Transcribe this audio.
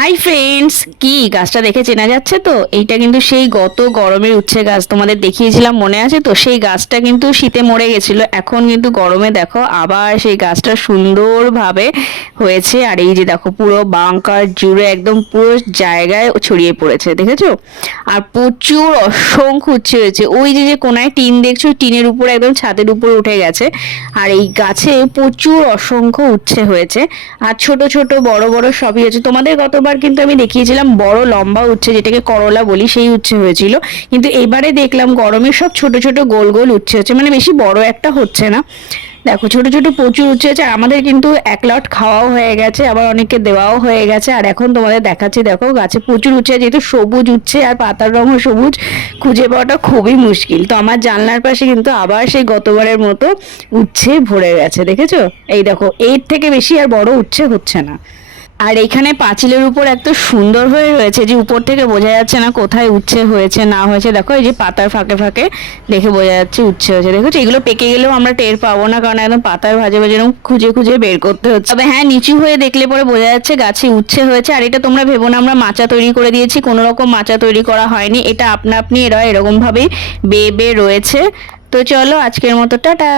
Hi friends কি, গাছটা দেখে চেনা যাচ্ছে তো? এইটা কিন্তু সেই গত গরমের উচ্ছে গাছ তোমাদের দেখিয়েছিলাম, মনে আছে তো? সেই গাছটা কিন্তু শীতে মরে গেছিল। এখন কিন্তু গরমে দেখো আবার সেই গাছটা সুন্দরভাবে হয়েছে। আর এই যে দেখো, পুরো বাংকার জুড়ে একদম পুরো জায়গায় ছড়িয়ে পড়েছে, দেখেছ? আর প্রচুর অসংখ্য উচ্ছে হয়েছে। ওই যে যে কোনায় টিন দেখছ, টিনের উপর একদম ছাদের উপর উঠে গেছে। আর এই গাছে প্রচুর অসংখ্য উচ্ছে হয়েছে। আর ছোট ছোট, বড় বড় সবই হয়েছে। তোমাদের গতবার কিন্তু আমি দেখিয়েছিলাম বড় লম্বা উচ্ছে যেটাকে করলা বলি সেই উচ্ছে হয়েছিল। কিন্তু এবারে দেখলাম গরমে সব ছোট ছোট গোল গোল উচ্ছে হচ্ছে মানে বেশি বড় একটা হচ্ছে না। দেখো ছোট ছোট প্রচুর উচ্ছে আছে আমাদের কিন্তু এক লট খাওয়াও হয়ে গেছে আবার অনেককে দেওয়াও হয়ে গেছে আর এখন তোমাদের দেখাচ্ছি দেখো গাছে প্রচুর উচ্ছে আছে, যেহেতু সবুজ উচ্ছে আর পাতার রঙও সবুজ খুঁজে পাওয়াটা খুবই মুশকিল। তো আমার জানলার পাশে কিন্তু আবার সেই গতবারের মতো উচ্ছে ভরে গেছে দেখেছ? এই দেখো এর থেকে বেশি আর বড় উচ্ছে হচ্ছে না। আর এখানে পাঁচিলের উপর এত সুন্দর হয়ে রয়েছে যে উপর থেকে বোঝা যাচ্ছে না কোথায় উচ্ছে হয়েছে, না হয়েছে। দেখো, এই যে পাতার ফাঁকে ফাঁকে দেখে বোঝা যাচ্ছে উচ্ছে হয়েছে। দেখো এগুলো পেকে গেলেও আমরা টের পাবো না, কারণ একদম পাতার ভাজে ভাজে এরকম খুঁজে খুঁজে বের করতে হচ্ছে। তবে হ্যাঁ নিচু হয়ে দেখলে পরে বোঝা যাচ্ছে গাছে উচ্ছে হয়েছে। আর এটা তোমরা ভেবো না, আমরা মাচা তৈরি করে দিয়েছি, কোনো রকম মাচা তৈরি করা হয়নি। এটা আপনা আপনি, এরা এরকম ভাবেই বেয়ে বেয়ে রয়েছে। তো চলো, আজকের মতো, টাটা!